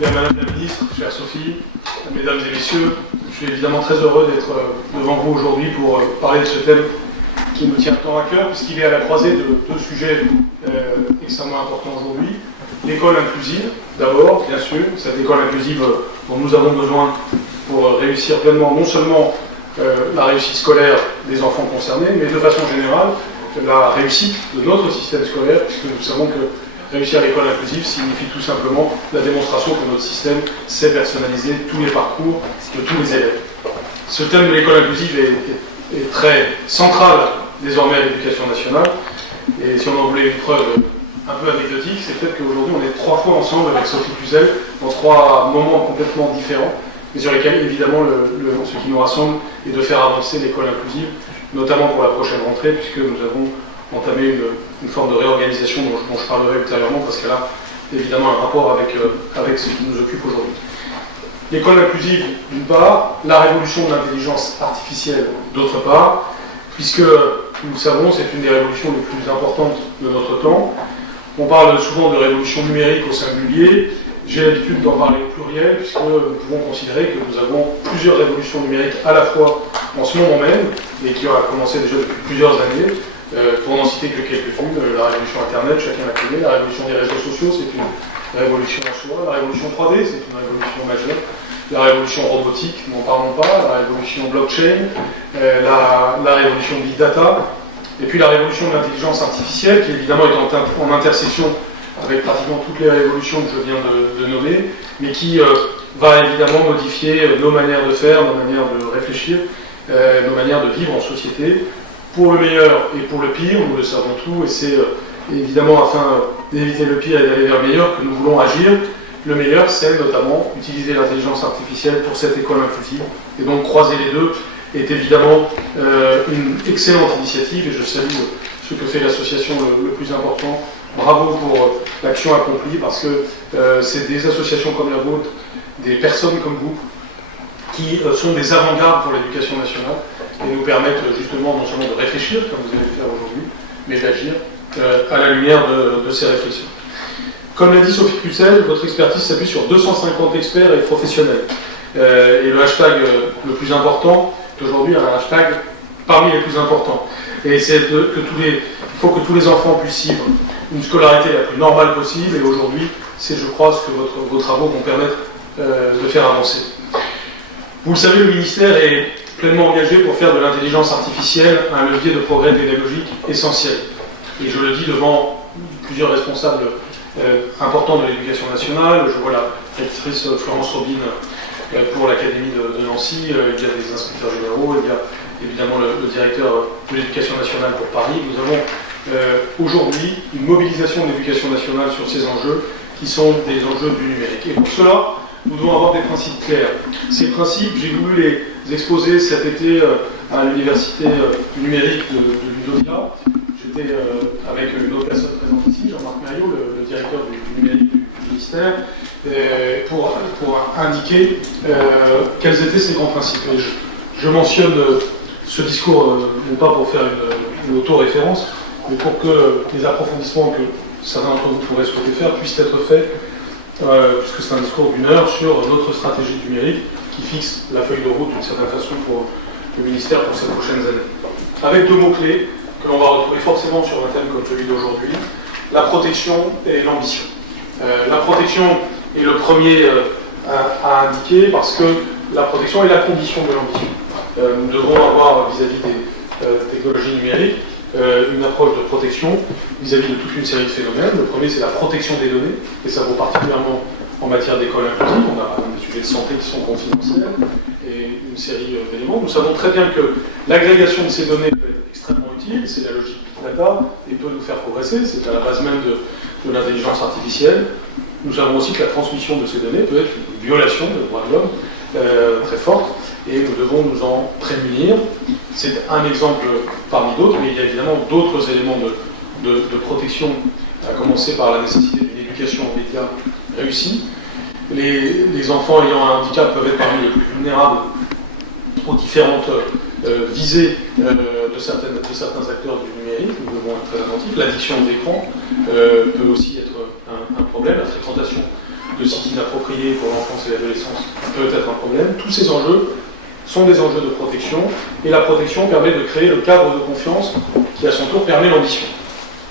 Bien, Madame la Ministre, chère Sophie, Mesdames et Messieurs, je suis évidemment très heureux d'être devant vous aujourd'hui pour parler de ce thème qui nous tient tant à cœur, puisqu'il est à la croisée de deux sujets extrêmement importants aujourd'hui. L'école inclusive, d'abord, bien sûr, cette école inclusive dont nous avons besoin pour réussir pleinement non seulement la réussite scolaire des enfants concernés, mais de façon générale, la réussite de notre système scolaire, puisque nous savons que réussir l'école inclusive signifie tout simplement la démonstration que notre système sait personnaliser tous les parcours de tous les élèves. Ce thème de l'école inclusive est très central désormais à l'éducation nationale, et si on en voulait une preuve un peu anecdotique, c'est peut-être qu'aujourd'hui on est 3 fois ensemble avec Sophie Cluzel dans 3 moments complètement différents, mais sur lesquels évidemment ce qui nous rassemble est de faire avancer l'école inclusive, notamment pour la prochaine rentrée, puisque nous avons entamé une forme de réorganisation dont je parlerai ultérieurement, parce qu'elle a évidemment un rapport avec ce qui nous occupe aujourd'hui. L'école inclusive, d'une part, la révolution de l'intelligence artificielle, d'autre part, puisque, nous le savons, c'est une des révolutions les plus importantes de notre temps. On parle souvent de révolution numérique au singulier. J'ai l'habitude d'en parler au pluriel, puisque nous pouvons considérer que nous avons plusieurs révolutions numériques à la fois en ce moment même, et qui ont commencé déjà depuis plusieurs années. Pour n'en citer que quelques-unes, la révolution Internet, chacun la connaît, la révolution des réseaux sociaux, c'est une révolution en soi, la révolution 3D, c'est une révolution majeure, la révolution robotique, n'en parlons pas, la révolution blockchain, la révolution big data, et puis la révolution de l'intelligence artificielle, qui évidemment est en intersection avec pratiquement toutes les révolutions que je viens de nommer, mais qui va évidemment modifier nos manières de faire, nos manières de réfléchir, nos manières de vivre en société, pour le meilleur et pour le pire, nous le savons tous, et c'est évidemment afin d'éviter le pire et d'aller vers le meilleur que nous voulons agir. Le meilleur, c'est notamment utiliser l'intelligence artificielle pour cette école inclusive, et donc croiser les deux est évidemment une excellente initiative, et je salue ce que fait l'association le plus important. Bravo pour l'action accomplie, parce que c'est des associations comme la vôtre, des personnes comme vous, qui sont des avant-gardes pour l'éducation nationale, et nous permettent justement non seulement de réfléchir, comme vous allez le faire aujourd'hui, mais d'agir à la lumière de ces réflexions. Comme l'a dit Sophie Cluzel, votre expertise s'appuie sur 250 experts et professionnels. Et le hashtag le plus important est aujourd'hui un hashtag parmi les plus importants. Et c'est il faut que tous les enfants puissent suivre une scolarité la plus normale possible, et aujourd'hui, c'est, je crois, ce que vos travaux vont permettre de faire avancer. Vous le savez, le ministère est pleinement engagé pour faire de l'intelligence artificielle un levier de progrès pédagogique essentiel. Et je le dis devant plusieurs responsables importants de l'éducation nationale. Je vois la rectrice Florence Robine pour l'Académie de Nancy, il y a des inspecteurs généraux, il y a évidemment le directeur de l'éducation nationale pour Paris. Nous avons aujourd'hui une mobilisation de l'éducation nationale sur ces enjeux qui sont des enjeux du numérique. Et pour cela, nous devons avoir des principes clairs. Ces principes, j'ai voulu les exposer cet été à l'université numérique de Ludovia. J'étais avec une autre personne présente ici, Jean-Marc Maillot, le directeur du numérique du ministère, pour indiquer quels étaient ces grands principes. Et je mentionne ce discours, non pas pour faire une auto-référence, mais pour que les approfondissements que certains d'entre vous pourraient souhaiter faire puissent être faits, puisque c'est un discours d'1 heure sur notre stratégie numérique qui fixe la feuille de route d'une certaine façon pour le ministère pour ces prochaines années. Avec 2 mots-clés que l'on va retrouver forcément sur un thème comme celui d'aujourd'hui, la protection et l'ambition. La protection est le premier à indiquer, parce que la protection est la condition de l'ambition. Nous devons avoir vis-à-vis des technologies numériques une approche de protection vis-à-vis de toute une série de phénomènes. Le premier, c'est la protection des données, et ça vaut particulièrement en matière d'école inclusive. On a des sujets de santé qui sont confidentiels, et une série d'éléments. Nous savons très bien que l'agrégation de ces données peut être extrêmement utile, c'est la logique big data, et peut nous faire progresser, c'est à la base même de l'intelligence artificielle. Nous savons aussi que la transmission de ces données peut être une violation des droits de l'homme très forte, et nous devons nous en prémunir. C'est un exemple parmi d'autres, mais il y a évidemment d'autres éléments de protection, à commencer par la nécessité d'une éducation aux médias réussie. Les enfants ayant un handicap peuvent être parmi les plus vulnérables aux différentes visées de certains acteurs du numérique. Nous devons être très attentifs. L'addiction aux écrans peut aussi être un problème. La fréquentation de sites inappropriés pour l'enfance et l'adolescence peut être un problème. Tous ces enjeux sont des enjeux de protection, et la protection permet de créer le cadre de confiance qui, à son tour, permet l'ambition.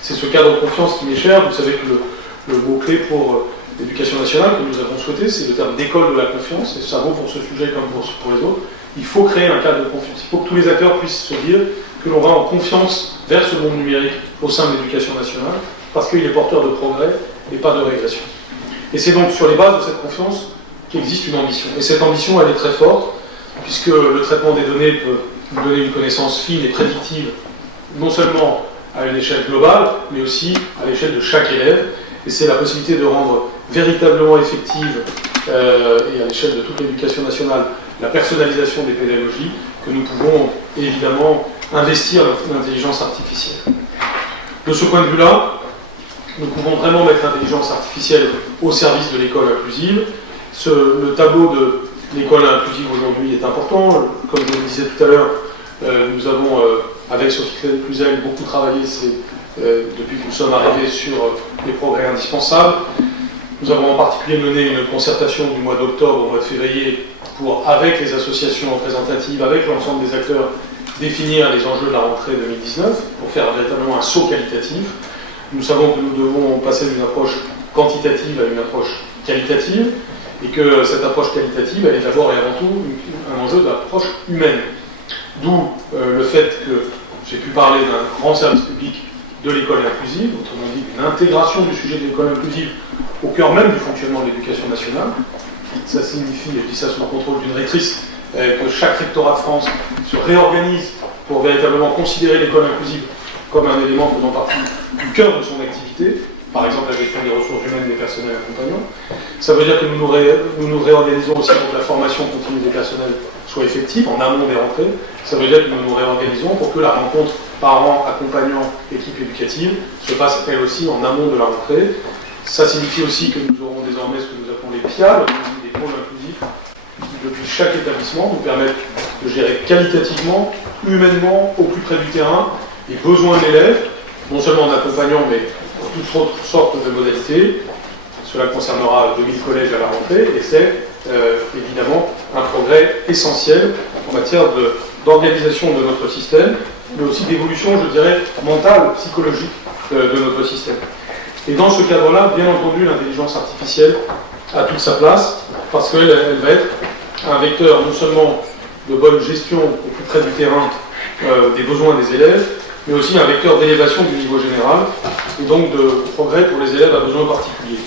C'est ce cadre de confiance qui m'est cher. Vous savez que le mot-clé pour l'éducation nationale que nous avons souhaité, c'est le terme d'école de la confiance, et ça vaut pour ce sujet comme pour les autres. Il faut créer un cadre de confiance. Il faut que tous les acteurs puissent se dire que l'on va en confiance vers ce monde numérique au sein de l'éducation nationale, parce qu'il est porteur de progrès et pas de régression. Et c'est donc sur les bases de cette confiance qu'existe une ambition. Et cette ambition, elle est très forte, puisque le traitement des données peut nous donner une connaissance fine et prédictive, non seulement à une échelle globale, mais aussi à l'échelle de chaque élève. Et c'est la possibilité de rendre véritablement effective, et à l'échelle de toute l'éducation nationale, la personnalisation des pédagogies, que nous pouvons évidemment investir l'intelligence artificielle. De ce point de vue-là, nous pouvons vraiment mettre l'intelligence artificielle au service de l'école inclusive. Le tableau de l'école inclusive aujourd'hui est important. Comme je vous le disais tout à l'heure, nous avons, avec Sophie Cluzel, beaucoup travaillé depuis que nous sommes arrivés sur les progrès indispensables. Nous avons en particulier mené une concertation du mois d'octobre au mois de février pour, avec les associations représentatives, avec l'ensemble des acteurs, définir les enjeux de la rentrée 2019 pour faire véritablement un saut qualitatif. Nous savons que nous devons passer d'une approche quantitative à une approche qualitative, et que cette approche qualitative, elle est d'abord et avant tout un enjeu d'approche humaine. D'où le fait que j'ai pu parler d'un grand service public de l'école inclusive, autrement dit d'une intégration du sujet de l'école inclusive au cœur même du fonctionnement de l'éducation nationale. Ça signifie, et je dis ça sous le contrôle d'une rectrice, que chaque rectorat de France se réorganise pour véritablement considérer l'école inclusive comme un élément faisant partie du cœur de son activité, par exemple la gestion des ressources humaines des personnels accompagnants. Ça veut dire que nous nous réorganisons aussi pour que la formation continue des personnels soit effective, en amont des rentrées. Ça veut dire que nous nous réorganisons pour que la rencontre parents, accompagnants, équipe éducative se passe elle aussi en amont de la rentrée. Ça signifie aussi que nous aurons désormais ce que nous appelons les PIAL, des pôles inclusifs, qui depuis chaque établissement nous permettent de gérer qualitativement, humainement, au plus près du terrain, les besoins de l'élève, non seulement en accompagnant, mais pour toutes sortes de modalités. Cela concernera 2000 collèges à la rentrée, et c'est évidemment un progrès essentiel en matière d'organisation de notre système, mais aussi d'évolution, je dirais, mentale, psychologique de notre système. Et dans ce cadre-là, bien entendu, l'intelligence artificielle a toute sa place, parce qu'elle va être un vecteur non seulement de bonne gestion au plus près du terrain des besoins des élèves, mais aussi un vecteur d'élévation du niveau général, et donc de progrès pour les élèves à besoins particuliers.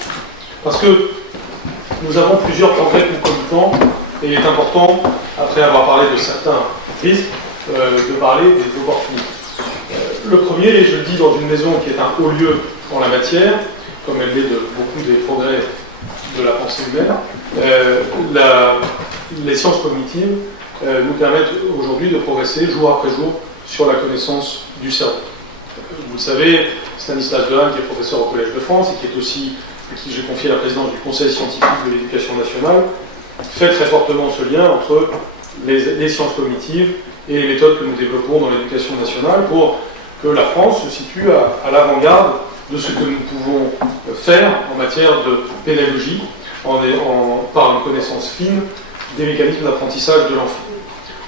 Parce que nous avons plusieurs progrès concomitants, et il est important, après avoir parlé de certains risques, de parler des opportunités. Le premier, et je le dis dans une maison qui est un haut lieu en la matière, comme elle l'est de beaucoup des progrès de la pensée humaine, les sciences cognitives nous permettent aujourd'hui de progresser jour après jour sur la connaissance du cerveau. Vous le savez, Stanislas Dehaene, qui est professeur au Collège de France et qui est aussi, à qui j'ai confié la présidence du Conseil scientifique de l'éducation nationale, fait très fortement ce lien entre les sciences cognitives et les méthodes que nous développons dans l'éducation nationale pour que la France se situe à l'avant-garde de ce que nous pouvons faire en matière de pédagogie par une connaissance fine des mécanismes d'apprentissage de l'enfant.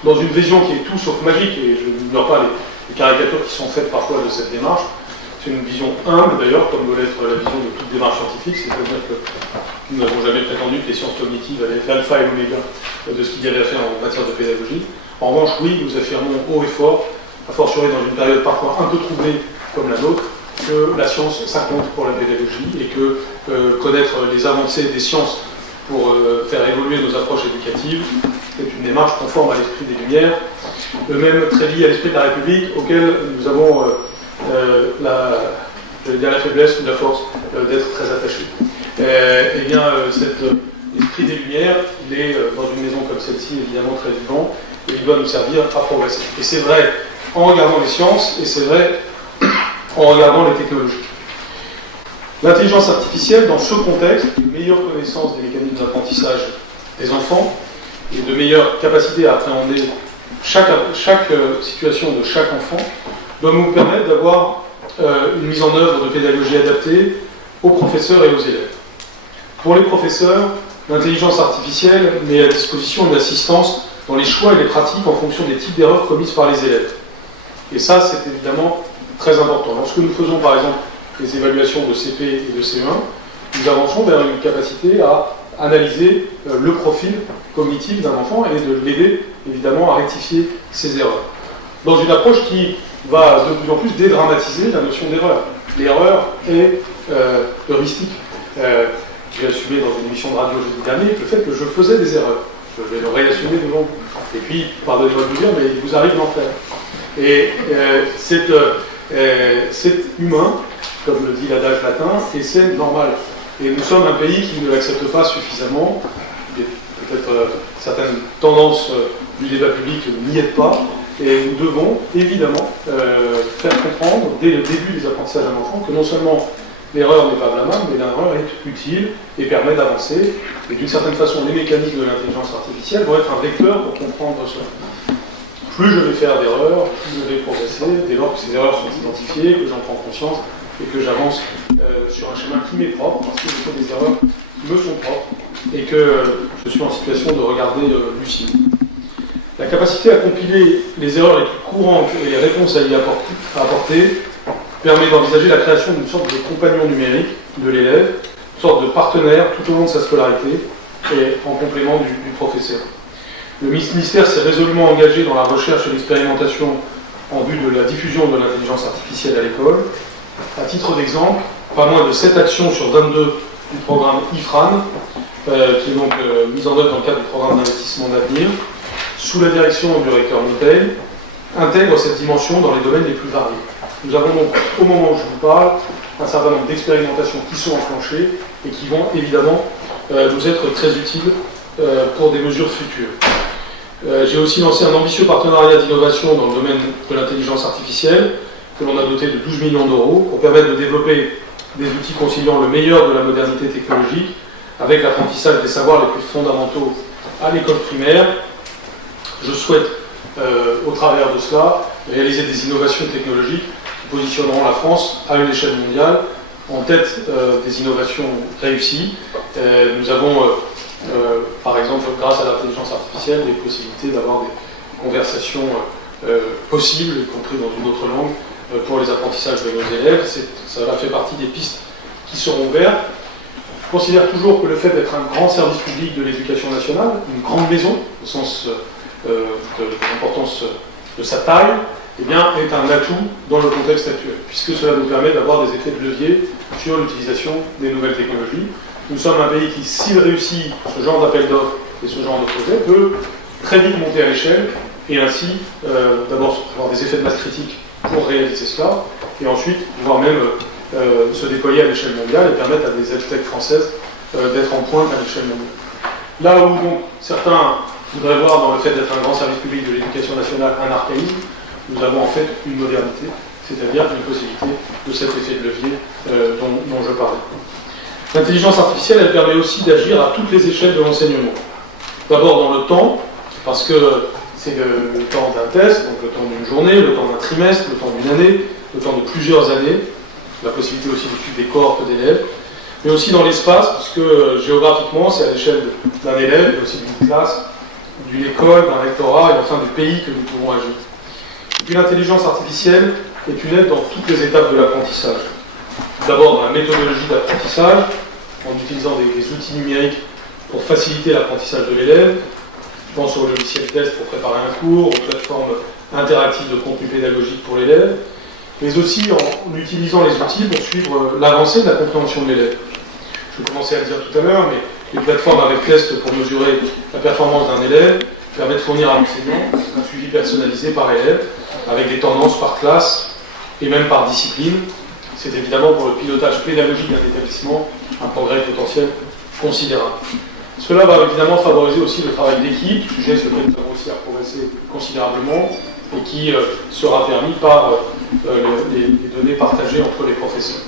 Dans une vision qui est tout sauf magique, et je n'ignore pas les caricatures qui sont faites parfois de cette démarche, c'est une vision humble d'ailleurs, comme doit l'être la vision de toute démarche scientifique, c'est-à-dire que nous n'avons jamais prétendu que les sciences cognitives allaient être l'alpha et l'oméga de ce qu'il y avait à faire en matière de pédagogie. En revanche, oui, nous affirmons haut et fort, a fortiori dans une période parfois un peu troublée comme la nôtre, que la science, ça compte pour la pédagogie, et que connaître les avancées des sciences pour faire évoluer nos approches éducatives est une démarche conforme à l'esprit des Lumières, même très liée à l'esprit de la République, auquel nous avons la faiblesse ou la force d'être très attachés. Eh bien, cet esprit des Lumières, il est dans une maison comme celle-ci évidemment très vivant, et il doit nous servir à progresser. Et c'est vrai en regardant les sciences, et c'est vrai en regardant les technologies. L'intelligence artificielle, dans ce contexte, une meilleure connaissance des mécanismes d'apprentissage des enfants et de meilleure capacité à appréhender chaque situation de chaque enfant, doit nous permettre d'avoir une mise en œuvre de pédagogie adaptée aux professeurs et aux élèves. Pour les professeurs, l'intelligence artificielle met à disposition une assistance dans les choix et les pratiques en fonction des types d'erreurs commises par les élèves. Et ça, c'est évidemment très important. Lorsque nous faisons par exemple les évaluations de CP et de CE1, nous avançons vers une capacité à analyser le profil cognitif d'un enfant et de l'aider évidemment à rectifier ses erreurs. Dans une approche qui va de plus en plus dédramatiser la notion d'erreur. L'erreur est heuristique. J'ai assumé dans une émission de radio jeudi dernier le fait que je faisais des erreurs. Je vais le réassumer devant vous. Et puis, pardonnez-moi de vous dire, mais il vous arrive d'en faire. Et c'est humain, comme le dit l'adage latin, et c'est normal. Et nous sommes un pays qui ne l'accepte pas suffisamment. Peut-être certaines tendances du débat public n'y aident pas. Et nous devons évidemment faire comprendre dès le début des apprentissages d'un enfant que non seulement l'erreur n'est pas blâmable, mais l'erreur est utile et permet d'avancer. Et d'une certaine façon, les mécanismes de l'intelligence artificielle vont être un vecteur pour comprendre cela. Plus je vais faire d'erreurs, plus je vais progresser, dès lors que ces erreurs sont identifiées, que j'en prends conscience et que j'avance sur un chemin qui m'est propre, parce que je fais des erreurs qui me sont propres et que je suis en situation de regarder lucide. La capacité à compiler les erreurs les plus courantes et les réponses à y apporter permet d'envisager la création d'une sorte de compagnon numérique de l'élève, une sorte de partenaire tout au long de sa scolarité et en complément du professeur. Le ministère s'est résolument engagé dans la recherche et l'expérimentation en vue de la diffusion de l'intelligence artificielle à l'école. À titre d'exemple, pas moins de 7 actions sur 22 du programme IFRAN, qui est donc mise en œuvre dans le cadre du programme d'investissement d'avenir, sous la direction du recteur Monteil, intègre cette dimension dans les domaines les plus variés. Nous avons donc, au moment où je vous parle, un certain nombre d'expérimentations qui sont enclenchées et qui vont évidemment nous être très utiles pour des mesures futures. J'ai aussi lancé un ambitieux partenariat d'innovation dans le domaine de l'intelligence artificielle, que l'on a doté de 12 millions d'euros, pour permettre de développer des outils conciliant le meilleur de la modernité technologique avec l'apprentissage des savoirs les plus fondamentaux à l'école primaire. Je souhaite, au travers de cela, réaliser des innovations technologiques qui positionneront la France à une échelle mondiale en tête des innovations réussies. Nous avons, par exemple, grâce à l'intelligence artificielle, des possibilités d'avoir des conversations possibles, y compris dans une autre langue, pour les apprentissages de nos élèves. Ça fait partie des pistes qui seront ouvertes. Je considère toujours que le fait d'être un grand service public de l'éducation nationale, une grande maison, au sens de l'importance de sa taille, eh bien, est un atout dans le contexte actuel, puisque cela nous permet d'avoir des effets de levier sur l'utilisation des nouvelles technologies. Nous sommes un pays qui, s'il réussit ce genre d'appel d'offres et ce genre de projet, peut très vite monter à l'échelle et ainsi d'abord avoir des effets de masse critique pour réaliser cela, et ensuite voire même se déployer à l'échelle mondiale et permettre à des edtech françaises d'être en pointe à l'échelle mondiale. Là où donc certains voudraient voir dans le fait d'être un grand service public de l'éducation nationale un archaïsme, nous avons en fait une modernité, c'est-à-dire une possibilité de cet effet de levier dont je parlais. L'intelligence artificielle, elle permet aussi d'agir à toutes les échelles de l'enseignement. D'abord dans le temps, parce que c'est le temps d'un test, donc le temps d'une journée, le temps d'un trimestre, le temps d'une année, le temps de plusieurs années, la possibilité aussi de suivre des cohortes d'élèves, mais aussi dans l'espace, puisque géographiquement, c'est à l'échelle d'un élève, mais aussi d'une classe, d'une école, d'un rectorat, et enfin du pays que nous pouvons agir. Et puis l'intelligence artificielle est une aide dans toutes les étapes de l'apprentissage. D'abord dans la méthodologie d'apprentissage, en utilisant des outils numériques pour faciliter l'apprentissage de l'élève. Je pense au logiciel test pour préparer un cours, aux plateformes interactives de contenu pédagogique pour l'élève, mais aussi en utilisant les outils pour suivre l'avancée de la compréhension de l'élève. Je commençais à le dire tout à l'heure, mais les plateformes avec test pour mesurer la performance d'un élève permettent de fournir à l'enseignant un suivi personnalisé par élève, avec des tendances par classe et même par discipline. C'est évidemment pour le pilotage pédagogique d'un établissement un progrès potentiel considérable. Cela va évidemment favoriser aussi le travail d'équipe, sujet sur lequel nous avons aussi à progresser considérablement et qui sera permis par les données partagées entre les professeurs.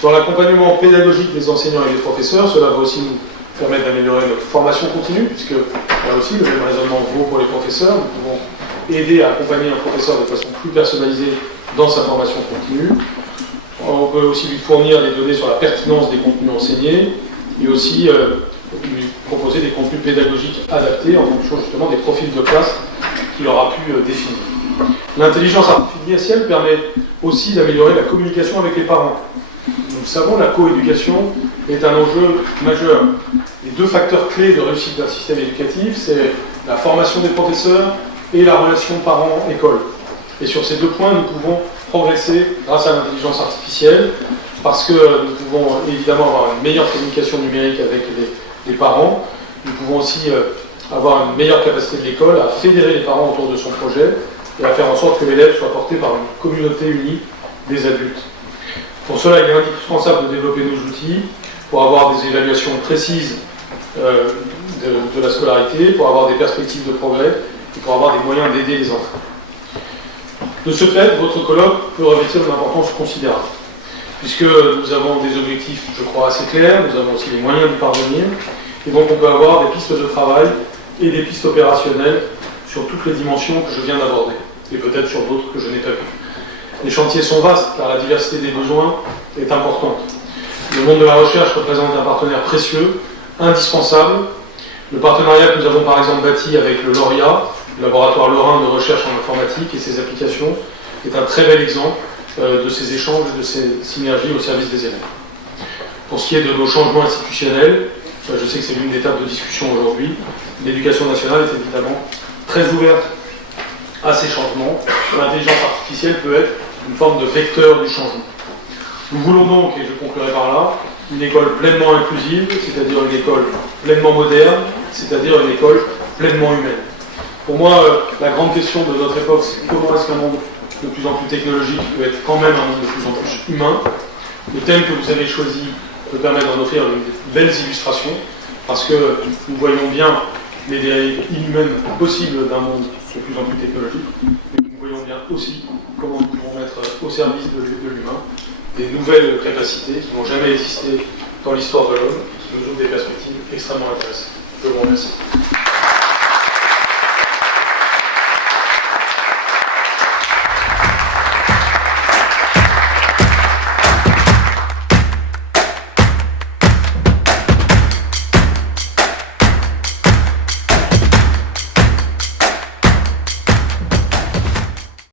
Dans l'accompagnement pédagogique des enseignants et des professeurs, cela va aussi nous permettre d'améliorer notre formation continue, puisque là aussi le même raisonnement vaut pour les professeurs. Nous pouvons aider à accompagner un professeur de façon plus personnalisée dans sa formation continue. On peut aussi lui fournir des données sur la pertinence des contenus enseignés, et aussi lui proposer des contenus pédagogiques adaptés en fonction justement des profils de classe qu'il aura pu définir. L'intelligence artificielle permet aussi d'améliorer la communication avec les parents. Nous le savons, la coéducation est un enjeu majeur. Les deux facteurs clés de réussite d'un système éducatif, c'est la formation des professeurs et la relation parents-école. Et sur ces deux points, nous pouvons progresser grâce à l'intelligence artificielle, parce que nous pouvons évidemment avoir une meilleure communication numérique avec les parents. Nous pouvons aussi avoir une meilleure capacité de l'école à fédérer les parents autour de son projet et à faire en sorte que l'élève soit porté par une communauté unie des adultes. Pour cela, il est indispensable de développer nos outils pour avoir des évaluations précises de la scolarité, pour avoir des perspectives de progrès et pour avoir des moyens d'aider les enfants. De ce fait, votre colloque peut revêtir une importance considérable, puisque nous avons des objectifs, je crois, assez clairs, nous avons aussi les moyens d'y parvenir, et donc on peut avoir des pistes de travail et des pistes opérationnelles sur toutes les dimensions que je viens d'aborder, et peut-être sur d'autres que je n'ai pas vues. Les chantiers sont vastes, car la diversité des besoins est importante. Le monde de la recherche représente un partenaire précieux, indispensable. Le partenariat que nous avons par exemple bâti avec le LAURIA, le laboratoire lorrain de recherche en informatique et ses applications, est un très bel exemple de ces échanges et de ces synergies au service des élèves. Pour ce qui est de nos changements institutionnels, je sais que c'est l'une des tables de discussion aujourd'hui, l'éducation nationale est évidemment très ouverte à ces changements. L'intelligence artificielle peut être une forme de vecteur du changement. Nous voulons donc, et je conclurai par là, une école pleinement inclusive, c'est-à-dire une école pleinement moderne, c'est-à-dire une école pleinement humaine. Pour moi, la grande question de notre époque, c'est comment est-ce qu'un monde de plus en plus technologique peut être quand même un monde de plus en plus humain. Le thème que vous avez choisi peut permettre d'en offrir une belles illustrations, parce que nous voyons bien les dérives inhumaines possibles d'un monde de plus en plus technologique, mais nous voyons bien aussi comment nous pouvons mettre au service de l'humain des nouvelles capacités qui n'ont jamais existé dans l'histoire de l'homme, qui nous ouvrent des perspectives extrêmement intéressantes. Je vous remercie.